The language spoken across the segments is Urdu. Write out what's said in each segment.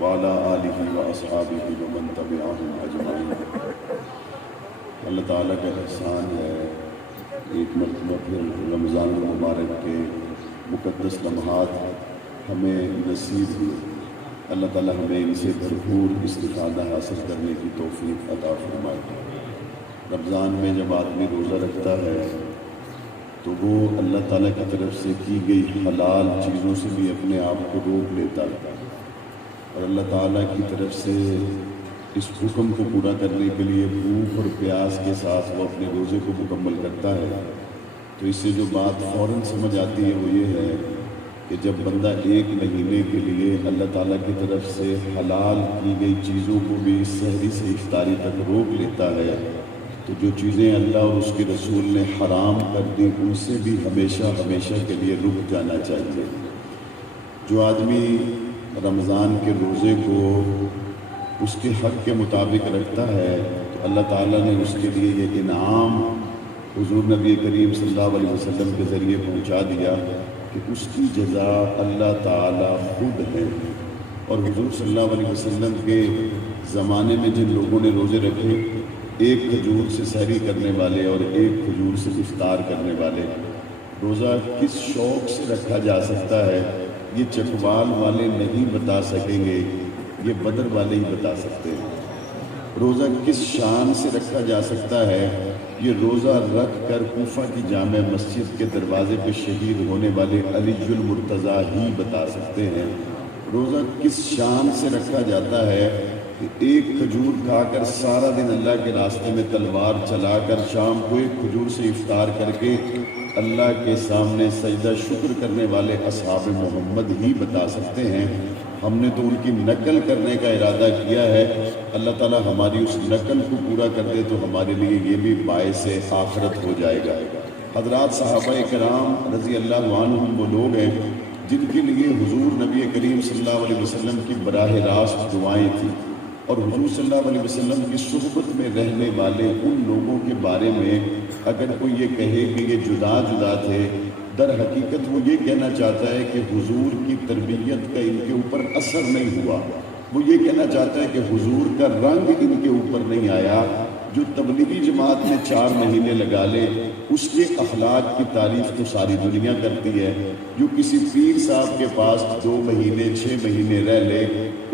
وعلی آلہ واصحابہ ومن تبعہم اجمعین۔ اللہ تعالیٰ کا احسان ہے ایک مرتبہ پھر رمضان المبارک کے مقدس لمحات ہمیں نصیب ہوئے۔ اللہ تعالیٰ ہمیں ان سے بھرپور استفادہ حاصل کرنے کی توفیق عطا فرمائے۔ رمضان میں جب آدمی روزہ رکھتا ہے تو وہ اللہ تعالیٰ کی طرف سے کی گئی حلال چیزوں سے بھی اپنے آپ کو روک لیتا ہے، اور اللہ تعالیٰ کی طرف سے اس حکم کو پورا کرنے کے لیے بھوک اور پیاس کے ساتھ وہ اپنے روزے کو مکمل کرتا ہے۔ تو اس سے جو بات فوراً سمجھ آتی ہے وہ یہ ہے کہ جب بندہ ایک مہینے کے لیے اللہ تعالیٰ کی طرف سے حلال کی گئی چیزوں کو بھی سحری سے افطاری تک روک لیتا ہے، تو جو چیزیں اللہ اور اس کے رسول نے حرام کر دی ان سے بھی ہمیشہ ہمیشہ کے لیے رک جانا چاہیے۔ جو آدمی رمضان کے روزے کو اس کے حق کے مطابق رکھتا ہے تو اللہ تعالیٰ نے اس کے لیے یہ انعام حضور نبی کریم صلی اللہ علیہ وسلم کے ذریعے پہنچا دیا کہ اس کی جزا اللہ تعالیٰ خود ہے۔ اور حضور صلی اللہ علیہ وسلم کے زمانے میں جن لوگوں نے روزے رکھے، ایک کھجور سے سحری کرنے والے اور ایک کھجور سے افطار کرنے والے، روزہ کس شوق سے رکھا جا سکتا ہے یہ چکوال والے نہیں بتا سکیں گے، یہ بدر والے ہی بتا سکتے ہیں۔ روزہ کس شان سے رکھا جا سکتا ہے یہ روزہ رکھ کر کوفہ کی جامع مسجد کے دروازے پہ شہید ہونے والے علی المرتضیٰ ہی بتا سکتے ہیں۔ روزہ کس شان سے رکھا جاتا ہے کہ ایک کھجور کھا کر سارا دن اللہ کے راستے میں تلوار چلا کر شام کو ایک کھجور سے افطار کر کے اللہ کے سامنے سجدہ شکر کرنے والے اصحاب محمد ہی بتا سکتے ہیں۔ ہم نے تو ان کی نقل کرنے کا ارادہ کیا ہے، اللہ تعالیٰ ہماری اس نقل کو پورا کر دے تو ہمارے لیے یہ بھی باعث آخرت ہو جائے گا۔ حضرات صحابہ کرام رضی اللہ عنہم وہ لوگ ہیں جن کے لیے حضور نبی کریم صلی اللہ علیہ وسلم کی براہ راست دعائیں تھیں، اور حضور صلی اللہ علیہ وسلم کی صحبت میں رہنے والے ان لوگوں کے بارے میں اگر کوئی یہ کہے کہ یہ جدا جدا تھے، در حقیقت وہ یہ کہنا چاہتا ہے کہ حضور کی تربیت کا ان کے اوپر اثر نہیں ہوا، وہ یہ کہنا چاہتا ہے کہ حضور کا رنگ ان کے اوپر نہیں آیا۔ جو تبلیغی جماعت میں 4 مہینے لگا لے اس کے اخلاق کی تعریف تو ساری دنیا کرتی ہے، جو کسی پیر صاحب کے پاس 2 مہینے 6 مہینے رہ لے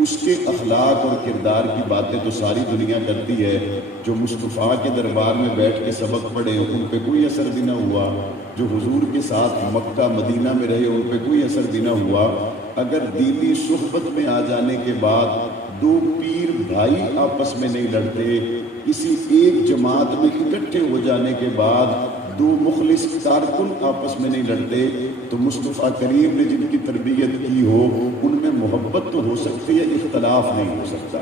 اس کے اخلاق اور کردار کی باتیں تو ساری دنیا کرتی ہے۔ جو مصطفیٰ کے دربار میں بیٹھ کے سبق پڑھے ان پہ کوئی اثر بھی نہ ہوا، جو حضور کے ساتھ مکہ مدینہ میں رہے ان پہ کوئی اثر بھی نہ ہوا۔ اگر دینی صحبت میں آ جانے کے بعد 2 پیر بھائی آپس میں نہیں لڑتے، کسی ایک جماعت میں اکٹھے ہو جانے کے بعد 2 مخلص کارکن آپس میں نہیں لڑتے، تو مصطفیٰ کریم نے جن کی تربیت کی ہو ان میں محبت تو ہو سکتی ہے، اختلاف نہیں ہو سکتا،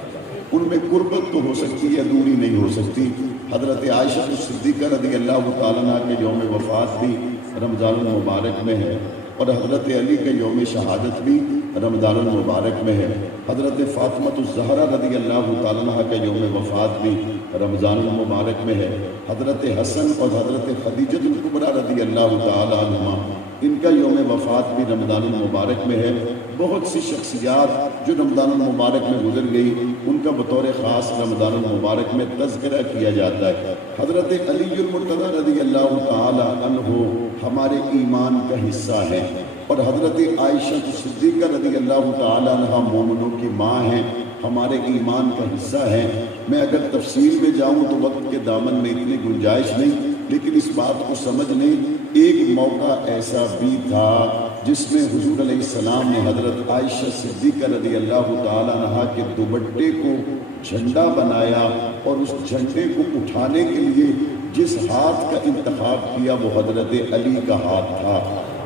ان میں قربت تو ہو سکتی ہے، دوری نہیں ہو سکتی۔ حضرت عائشہ صدیقہ رضی اللہ تعالیٰ عنہ کے یوم وفات بھی رمضان المبارک میں ہے، اور حضرت علی کا یوم شہادت بھی رمضان المبارک میں ہے۔ حضرت فاطمہ الزہرا رضی اللہ تعالیٰ عنہ کا یوم وفات بھی رمضان المبارک میں ہے۔ حضرت حسن اور حضرت خدیجہ الکبریٰ رضی اللہ تعالیٰ عنہما ان کا یوم وفات بھی رمضان المبارک میں ہے۔ بہت سی شخصیات جو رمضان المبارک میں گزر گئی ان کا بطور خاص رمضان المبارک میں تذکرہ کیا جاتا ہے۔ حضرت علی المرتضیٰ رضی اللہ تعالیٰ عنہ ہمارے ایمان کا حصہ ہے، اور حضرت عائشہ صدیقہ رضی اللہ تعالیٰ عنہ مومنوں کی ماں ہیں، ہمارے ایمان کا حصہ ہے۔ میں اگر تفصیل میں جاؤں تو وقت کے دامن میں اتنی گنجائش نہیں، لیکن اس بات کو سمجھنے ایک موقع ایسا بھی تھا جس میں حضور علیہ السلام نے حضرت عائشہ صدیقہ رضی اللہ تعالیٰ عنہ کے دوپٹے کو جھنڈا بنایا، اور اس جھنڈے کو اٹھانے کے لیے جس ہاتھ کا انتخاب کیا وہ حضرت علی کا ہاتھ تھا،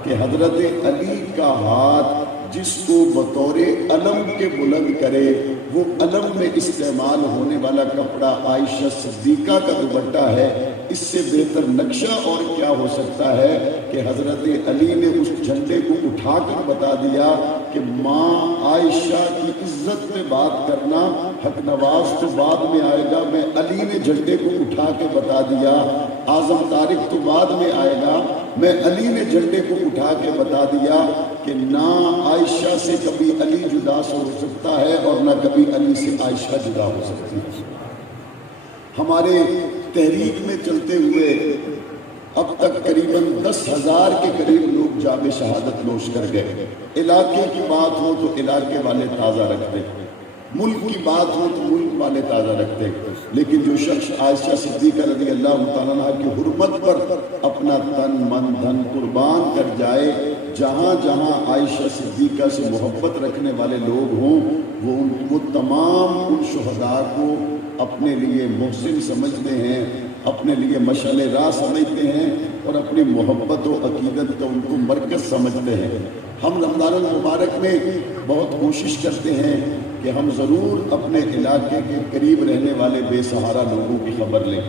کہ حضرت علی کا ہاتھ جس کو بطور علم کے بلند کرے، وہ علم میں استعمال ہونے والا کپڑا عائشہ صدیقہ کا دوپٹہ ہے۔ اس سے بہتر نقشہ اور کیا ہو سکتا ہے کہ حضرت علی نے اس جھنڈے کو اٹھا کر بتا دیا کہ ماں عائشہ کی عزت میں بات کرنا، حق نواز تو بعد میں آئے گا، میں علی نے جھنڈے کو اٹھا کے بتا دیا، اعظم طارق تو بعد میں آئے گا، میں علی نے جھنڈے کو اٹھا کے بتا دیا کہ نہ عائشہ سے کبھی علی جدا ہو سکتا ہے اور نہ کبھی علی سے عائشہ جدا ہو سکتی ہے۔ ہمارے تحریک میں چلتے ہوئے اب تک قریباً 10,000 کے قریب لوگ جام شہادت نوش کر گئے۔ علاقے کی بات ہو تو علاقے والے تازہ رکھتے، ملک کی بات ہو تو ملک والے تازہ رکھتے، لیکن جو شخص عائشہ صدیقہ رضی اللہ تعالیٰ عنہ کی حرمت پر اپنا تن من دھن قربان کر جائے، جہاں جہاں عائشہ صدیقہ سے محبت رکھنے والے لوگ ہوں وہ تمام ان شہداء کو اپنے لیے محسن سمجھتے ہیں، اپنے لیے مشعل راہ سمجھتے ہیں، اور اپنی محبت و عقیدت کا ان کو مرکز سمجھتے ہیں۔ ہم رمضان المبارک میں بہت کوشش کرتے ہیں کہ ہم ضرور اپنے علاقے کے قریب رہنے والے بے سہارا لوگوں کی خبر لیں۔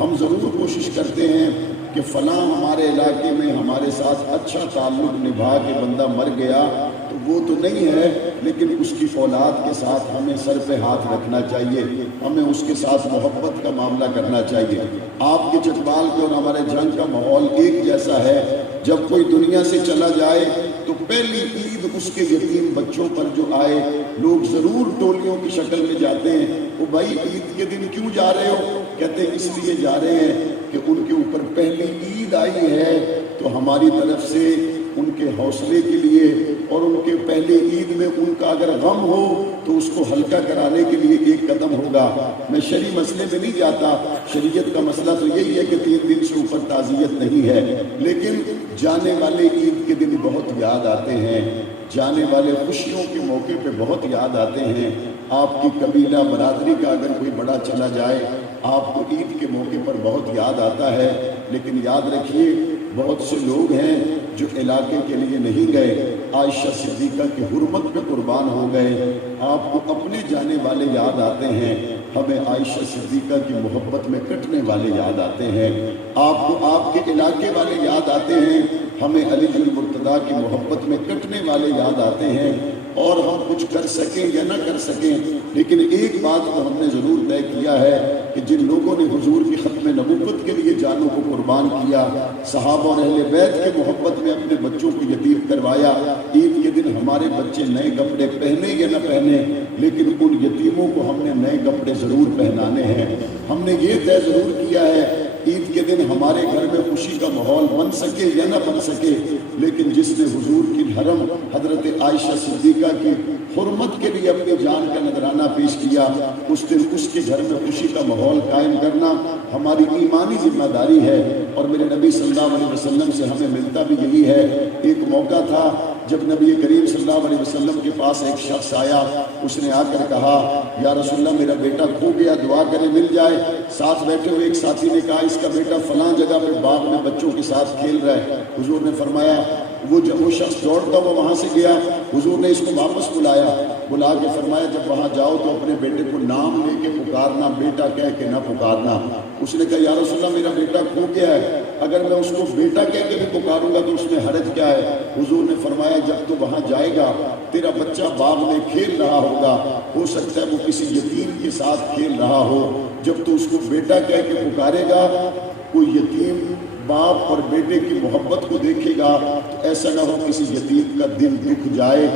ہم ضرور کوشش کرتے ہیں کہ فلاں ہمارے علاقے میں ہمارے ساتھ اچھا تعلق نبھا کے بندہ مر گیا تو وہ تو نہیں ہے، لیکن اس کی اولاد کے ساتھ ہمیں سر پہ ہاتھ رکھنا چاہیے، ہمیں اس کے ساتھ محبت کا معاملہ کرنا چاہیے۔ آپ کے چتوال کے اور ہمارے جنگ کا ماحول ایک جیسا ہے۔ جب کوئی دنیا سے چلا جائے تو پہلی عید اس کے یتیم بچوں پر جو آئے، لوگ ضرور ٹولیوں کی شکل میں جاتے ہیں، وہ بھائی عید کے دن کیوں جا رہے ہو؟ کہتے ہیں اس لیے جا رہے ہیں کہ ان کے اوپر پہلی عید آئی ہے، تو ہماری طرف سے ان کے حوصلے کے لیے اور ان کے پہلی عید میں ان کا اگر غم ہو تو اس کو ہلکا کرانے کے لیے ایک قدم ہوگا۔ میں شرعی مسئلے میں نہیں جاتا، شریعت کا مسئلہ تو یہی ہے کہ 3 دن سے اوپر تعزیت نہیں ہے، لیکن جانے والے عید کے دن بہت یاد آتے ہیں، جانے والے خوشیوں کے موقع پہ بہت یاد آتے ہیں۔ آپ کی قبیلہ برادری کا اگر کوئی بڑا چلا جائے آپ کو عید کے موقع پر بہت یاد آتا ہے، لیکن یاد رکھیے بہت سے لوگ ہیں جو علاقے کے لیے نہیں گئے، عائشہ صدیقہ کی حرمت پہ قربان ہو گئے۔ آپ کو اپنے جانے والے یاد آتے ہیں، ہمیں عائشہ صدیقہ کی محبت میں کٹنے والے یاد آتے ہیں۔ آپ کو آپ کے علاقے والے یاد آتے ہیں، ہمیں علی المرتضیٰ کی محبت میں کٹنے والے یاد آتے ہیں۔ اور ہم کچھ کر سکیں یا نہ کر سکیں، لیکن ایک بات کو ہم نے ضرور طے کیا ہے کہ جن لوگوں نے حضور کی ختم نبوت کے لیے جانوں کو قربان کیا، صحابہ اور اہل بیت کے محبت میں اپنے بچوں کو یتیم کروایا، عید کے دن ہمارے بچے نئے کپڑے پہنے یا نہ پہنے، لیکن ان یتیموں کو ہم نے نئے کپڑے ضرور پہنانے ہیں۔ ہم نے یہ طے ضرور کیا ہے عید کے دن ہمارے گھر میں خوشی کا ماحول بن سکے یا نہ بن سکے، لیکن جس نے حضور کی حرم حضرت عائشہ صدیقہ کی حرمت کے لیے اپنی جان کا نذرانہ پیش کیا، اس دن اس کے گھر میں خوشی کا ماحول قائم کرنا ہماری ایمانی ذمہ داری ہے۔ اور میرے نبی صلی اللہ علیہ وسلم سے ہمیں ملتا بھی یہی ہے۔ ایک موقع تھا جب نبی کریم صلی اللہ علیہ وسلم کے پاس ایک شخص آیا، اس نے آ کر کہا یا رسول اللہ میرا بیٹا کھو گیا، دعا کریں مل جائے۔ ساتھ بیٹھے ہوئے ایک ساتھی نے کہا اس کا بیٹا فلاں جگہ پہ باغ میں بچوں کے ساتھ کھیل رہا ہے۔ حضور نے فرمایا وہ شخص دوڑتا ہوا وہاں سے گیا، حضور نے اس کو واپس بلا کے فرمایا جب وہاں جاؤ تو اپنے بیٹے کو نام لے کے پکارنا، بیٹا کہہ کے نہ پکارنا۔ اس نے کہا یا رسول اللہ میرا بیٹا کھو گیا ہے، اگر میں اس کو بیٹا کہہ کے بھی پکاروں گا تو اس میں حرج کیا ہے؟ حضور نے فرمایا جب تو وہاں جائے گا تیرا بچہ باغ میں کھیل رہا ہوگا، ہو سکتا ہے وہ کسی یتیم کے ساتھ کھیل رہا ہو، جب تو اس کو بیٹا کہہ کے پکارے گا کوئی یتیم باپ اور بیٹے کی محبت کو دیکھے گا تو ایسا نہ ہو کسی یتیم کا دل دکھ جائے۔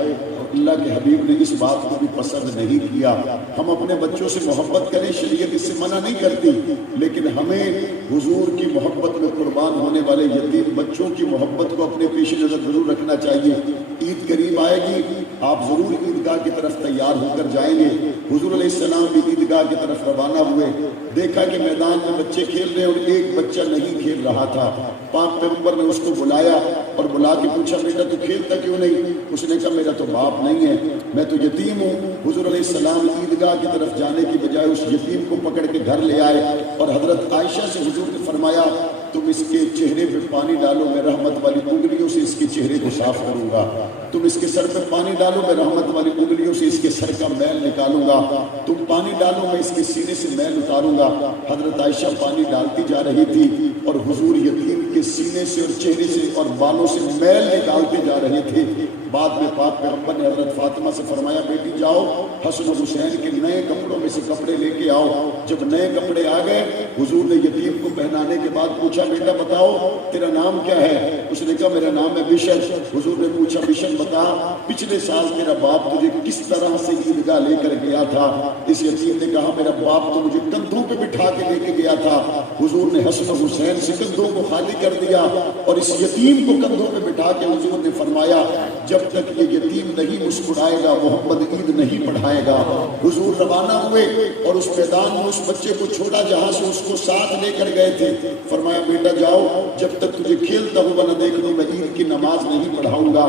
اللہ کے حبیب نے اس بات کو بھی پسند نہیں کیا۔ ہم اپنے بچوں سے محبت کریں، شریعت اس سے منع نہیں کرتی، لیکن ہمیں حضور کی محبت میں قربان ہونے والے یتیم بچوں کی محبت کو اپنے پیش نظر ضرور رکھنا چاہیے۔ عید قریب آئے گی، آپ ضرور عیدگاہ کی طرف تیار ہو کر جائیں گے۔ حضور علیہ السلام بھی عیدگاہ کی طرف روانہ ہوئے، دیکھا کہ میدان میں بچے کھیل رہے اور ایک بچہ نہیں کھیل رہا تھا۔ پاک پیغمبر نے اس کو بلایا اور بلا کے پوچھا بیٹا تو کھیلتا کیوں نہیں؟ اس نے کہا میرا تو باپ نہیں ہے، میں تو یتیم ہوں۔ حضور علیہ السلام عیدگاہ کی طرف جانے کی بجائے اس یتیم کو پکڑ کے گھر لے آئے اور حضرت عائشہ سے حضور نے فرمایا تم اس کے چہرے پہ پانی ڈالو، میں رحمت والی انگلیوں سے اس کے چہرے کو صاف کروں گا۔ تم اس کے سر پہ پانی ڈالو، میں رحمت والی انگلیوں سے اس کے سر کا میل نکالوں گا۔ تم پانی ڈالو، میں اس کے سینے سے میل اتاروں گا۔ حضرت عائشہ پانی ڈالتی جا رہی تھی اور حضور یتیم کے سینے سے اور چہرے سے اور بالوں سے میل نکالتے جا رہے تھے۔ بعد میں پاک پیغمبر نے حضرت فاطمہ سے فرمایا بیٹی جاؤ حسن و حسین کے نئے کپڑوں میں سے کپڑے لے کے آؤ۔ جب نئے کپڑے آ گئے حضور نے یتیم کو پہنانے کے بعد پوچھا پوچھا بیٹا بتاؤ تیرا نام کیا ہے؟ اس نے کہا میرا نام ہے بشر۔ حضور نے پوچھا بشر بتا پچھلے سال تیرا باپ تجھے کس طرح سے عیدگاہ لے کر گیا تھا؟ اس یتیم نے کہا میرا باپ تو مجھے کندھوں پہ بٹھا کے لے کے گیا تھا۔ حضور نے حسن و حسین سے کندھوں کو خالی کر دیا اور اس یتیم کو کندھوں پہ بٹھا کے حضور نے فرمایا جب تک یہ یتیم نہیں مسکرائے گا محمد عید نہیں پڑھائے گا۔ حضور روانہ ہوئے اور اس میدان میں اس بچے کو چھوڑا جہاں سے اس کو ساتھ لے کر گئے تھے۔ فرمایا بیٹا جاؤ جب تک تجھے کھیلتا ہوا نہ دیکھ لوں میں عید کی نماز نہیں پڑھاؤں گا۔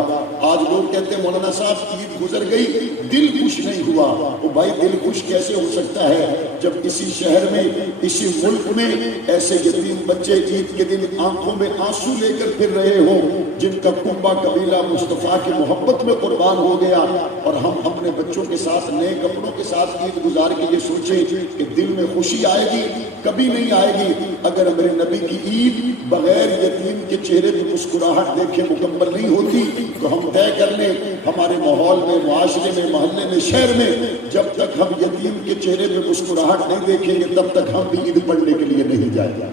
آج لوگ کہتے ہیں مولانا صاحب عید گزر گئی دل خوش نہیں ہوا۔ وہ بھائی دل خوش کیسے ہو سکتا ہے جب اسی شہر میں اسی ملک میں ایسے یتیم بچے عید کے دن آنکھوں میں آنسو لے کر پھر رہے ہوں جن کا کنبہ قبیلہ مصطفیٰ کی محبت میں قربان ہو گیا، اور ہم اپنے بچوں کے ساتھ نئے کپڑوں کے ساتھ عید گزار کے یہ سوچیں کہ دل میں خوشی آئے گی؟ کبھی نہیں آئے گی۔ اگر میرے نبی کی عید بغیر یتیم کے چہرے پہ مسکراہٹ دیکھے مکمل نہیں ہوتی تو ہم طے کر لیں ہمارے ماحول میں، معاشرے میں، محلے میں، شہر میں جب تک ہم یتیم کے چہرے پہ مسکراہٹ نہیں دیکھیں گے تب تک ہم بھی عید پڑھنے کے لیے نہیں جائیں گے۔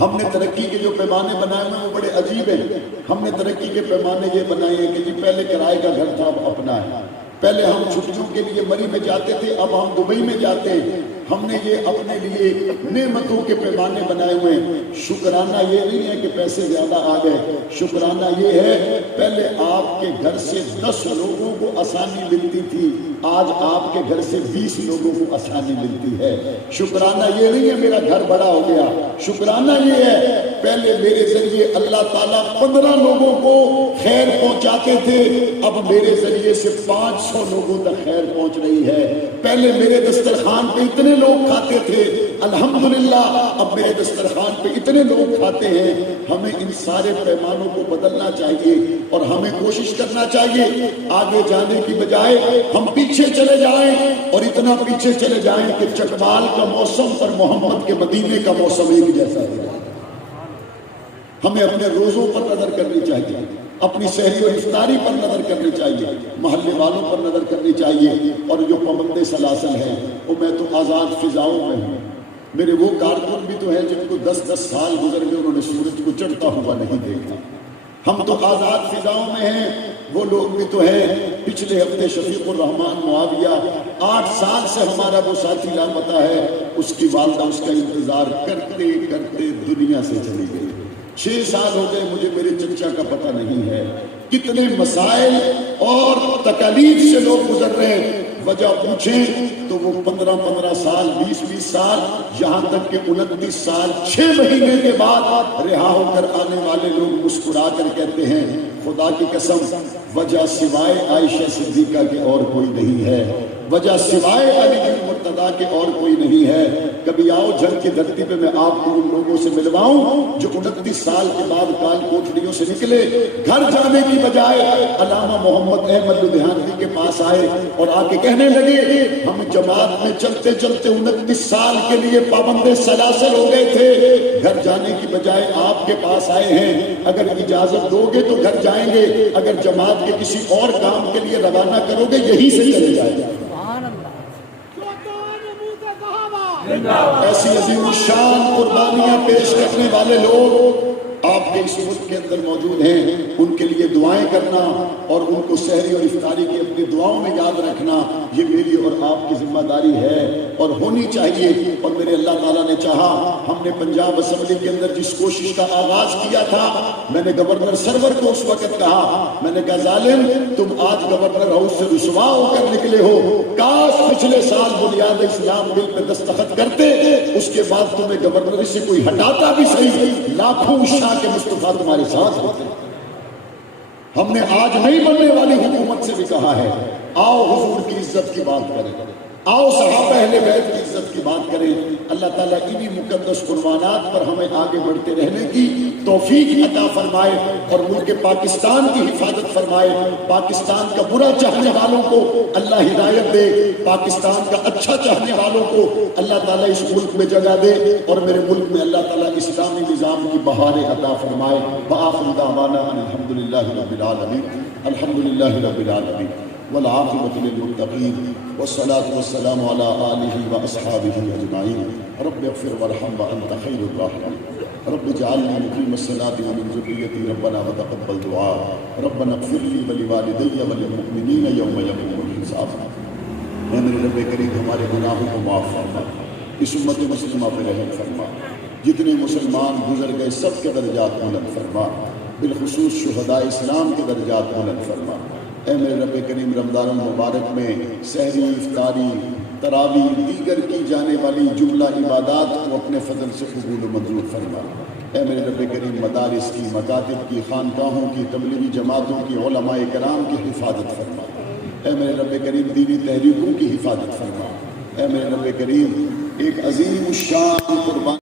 ہم نے ترقی کے جو پیمانے بنائے ہیں وہ بڑے عجیب ہیں۔ ہم نے ترقی کے پیمانے یہ بنائے ہیں کہ جی پہلے کرائے کا گھر تھا اب اپنا ہے، پہلے ہم چھٹیوں کے لیے مری میں جاتے تھے اب ہم دبئی میں جاتے ہیں۔ ہم نے یہ اپنے لیے نعمتوں کے پیمانے بنائے ہوئے ہیں۔ شکرانہ یہ نہیں ہے کہ پیسے زیادہ آ گئے، شکرانہ یہ ہے پہلے آپ کے گھر سے 10 لوگوں کو آسانی ملتی تھی، آج آپ کے گھر سے 20 لوگوں کو آسانی ملتی ہے۔ شکرانہ یہ نہیں ہے میرا گھر بڑا ہو گیا، شکرانہ یہ ہے پہلے میرے ذریعے اللہ تعالیٰ 15 لوگوں کو خیر پہنچاتے تھے، اب میرے ذریعے سے 500 لوگوں تک خیر پہنچ رہی ہے۔ پہلے میرے دسترخوان پہ اتنے لوگ کھاتے تھے، الحمدللہ اب میرے دسترخوان پہ اتنے لوگ کھاتے ہیں۔ ہمیں ان سارے پیمانوں کو بدلنا چاہیے اور ہمیں کوشش کرنا چاہیے آگے جانے کی بجائے ہم پیچھے چلے جائیں، اور اتنا پیچھے چلے جائیں کہ چکوال کا موسم اور محمد کے مدینے کا موسم ایک جیسا ہے۔ ہمیں اپنے روزوں پر نظر کرنی چاہیے، اپنی سحری اور افطاری پر نظر کرنی چاہیے، محلے والوں پر نظر کرنی چاہیے، اور جو پابند سلاسل ہیں وہ میں تو آزاد فضاؤں میں ہوں۔ میرے وہ کارکن بھی تو ہیں جن کو 10 سال گزر گئے انہوں نے سورج کو چڑھتا ہوا نہیں دیکھا۔ ہم تو آزاد فضاؤں میں ہیں، وہ لوگ بھی تو ہیں۔ پچھلے ہفتے شفیق الرحمان معاویہ 8 سال سے ہمارا وہ ساتھی لاپتہ ہے، اس کی والدہ اس کا انتظار کرتے کرتے دنیا سے چلی گئی۔ 6 سال ہو گئے مجھے میرے چچا کا پتہ نہیں ہے۔ کتنے مسائل اور تکالیف سے لوگ گزر رہے ہیں، وجہ پوچھیں تو وہ 15 سال 20 سال یہاں تک کہ 29 سال 6 مہینے کے بعد رہا ہو کر آنے والے لوگ مسکرا کر کہتے ہیں خدا کی قسم وجہ سوائے عائشہ صدیقہ کے اور کوئی نہیں ہے، وجہ سوائے علی بن مرتضیٰ کے اور کوئی نہیں ہے۔ کبھی آؤ جھنگ کی دھرتی پہ میں آپ کو ان لوگوں سے ملواؤں جو 29 سال کے بعد کال کوٹڑیوں سے نکلے، گھر جانے کی بجائے علامہ محمد احمد لدھیانوی کے پاس آئے اور آ کے کہنے لگے ہم جماعت میں چلتے چلتے 29 سال کے لیے پابند سلاسل ہو گئے تھے، گھر جانے کی بجائے آپ کے پاس آئے ہیں، اگر اجازت دو گے تو گھر جائیں گے، اگر جماعت کے کسی اور کام کے لیے روانہ کرو گے یہیں سے چلے جائیں گے۔ ایسی عظیم الشان قربانیاں پیش کرنے والے لوگ آپ کے اس ملک کے اندر موجود ہیں، ان کے لیے دعائیں کرنا اور ان کو سحری اور افطاری کی اپنی دعاؤں میں یاد رکھنا یہ میری اور آپ کی ذمہ داری ہے اور ہونی چاہیے۔ اور میرے اللہ تعالیٰ نے چاہا ہم نے پنجاب اسمبلی کے اندر جس کوشش کا آغاز کیا تھا، میں نے گورنر سرور کو اس وقت کہا، میں نے کہا ظالم تم آج گورنر ہاؤس سے رسوا ہو کر نکلے ہو، کاش پچھلے سال بنیاد اسلام بل پہ دستخط کرتے، اس کے بعد تمہیں گورنری سے کوئی ہٹاتا بھی صحیح، لاکھوں شاہ کہ مصطفیٰ تمہارے ساتھ ہوتے۔ ہم نے آج نہیں بننے والی حکومت سے بھی کہا ہے آؤ حضور کی عزت کی بات کریں، آؤ صحابہ اہل بیت کی عزت کی بات کریں۔ اللہ تعالیٰ انہی مقدس قربانات پر ہمیں آگے بڑھتے رہنے کی توفیق عطا فرمائے اور ملک پاکستان کی حفاظت فرمائے، پاکستان کا برا چاہنے والوں کو اللہ ہدایت دے، پاکستان کا اچھا چاہنے والوں کو اللہ تعالیٰ اس ملک میں جگہ دے اور میرے ملک میں اللہ تعالیٰ اسلامی نظام کی بہاریں عطا فرمائے۔ وآخر دعوانا الحمدللہ رب العالمین، الحمدللہ رب العالمین والعاقبۃ للمتقین والصلاة والسلام علی آلہ واصحابہ اجمعین۔ رب اغفر وارحم وانت خیر الراحمین۔ رب اجعلنی مقیم الصلاۃ ومن ذریتی ربنا وتقبل دعاء ربنا اغفر لی ولوالدی وللمؤمنین یوم یقوم الحساب۔ اے میرے رب کریم ہمارے گناہوں کو معاف فرما، اس امت مسلمہ پہ رحم فرما، جتنے مسلمان گزر گئے سب کے درجات بلند فرما، بالخصوص شہداء اسلام کے درجات بلند فرما۔ اے میرے رب کریم رمضان المبارک میں سحری، افطاری، تراویح، دیگر کی جانے والی جملہ عبادات کو اپنے فضل سے قبول و منظور فرما۔ اے میرے رب کریم مدارس کی، مکاتب کی، خانقاہوں کی، تبلیغی جماعتوں کی، علماء کرام کی حفاظت فرما۔ اے میرے رب کریم دینی تحریکوں کی حفاظت فرما۔ اے میرے رب کریم ایک عظیم الشان قربان